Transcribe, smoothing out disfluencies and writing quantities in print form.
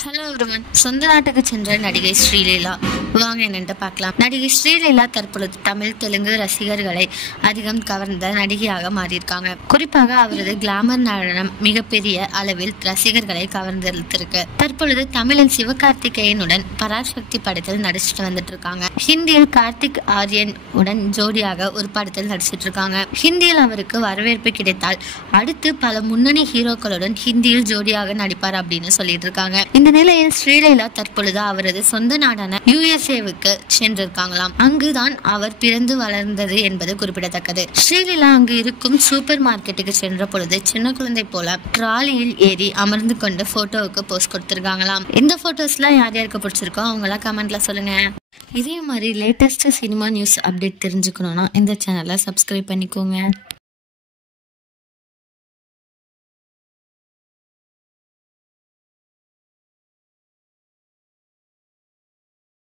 Hello everyone. சொந்த நாட்டுக்கு சென்ற நடிகை ஸ்ரீலீலா வாங்க என்னென்று பார்க்கலாம். நடிகை ஸ்ரீலீலா தற்பொழுது தமிழ் தெலுங்கு ரசிகர்களை அதிகம் கவர்ந்த நடிகையாக மாறியிருக்காங்க. குறிப்பாக அவரது கிளாமர் நடனம் மிகப்பெரிய அளவில் ரசிகர்களை கவர்ந்திருக்கு. தற்பொழுது தமிழில் சிவகார்த்திகேயனுடன் பராசக்தி படத்தில் நடிச்சுட்டு வந்துட்டு இருக்காங்க. ஹிந்தியில் கார்த்திக் ஆரியன் உடன் ஜோடியாக ஒரு படத்தில் நடிச்சிட்டு இருக்காங்க. ஹிந்தியில் அவருக்கு வரவேற்பு கிடைத்தால் அடுத்து பல முன்னணி ஹீரோக்களுடன் ஹிந்தியில் ஜோடியாக நடிப்பார் அப்படின்னு சொல்லிட்டு இருக்காங்க. இந்த நிலையில் ஸ்ரீலீலா தற்பொழுது அவரது சொந்த நாடான USA-வுக்கு சென்றிருக்காங்களாம். அங்குதான் அவர் பிறந்து வளர்ந்தது என்பது குறிப்பிடத்தக்கது. ஸ்ரீலீலா அங்கு இருக்கும் சூப்பர் மார்க்கெட்டுக்கு சென்ற பொழுது சின்ன குழந்தை போல ட்ராலியில் ஏறி அமர்ந்து கொண்டு போட்டோவுக்கு போஸ்ட் கொடுத்திருக்காங்களாம். இந்த போட்டோஸ்லாம் யார் யாருக்கு பிடிச்சிருக்கோ அவங்களாம் கமெண்ட்ல சொல்லுங்க. இதே மாதிரி லேட்டஸ்ட் சினிமா நியூஸ் அப்டேட் தெரிஞ்சுக்கணும்னா இந்த சேனலை சப்ஸ்கிரைப் பண்ணிக்கோங்க.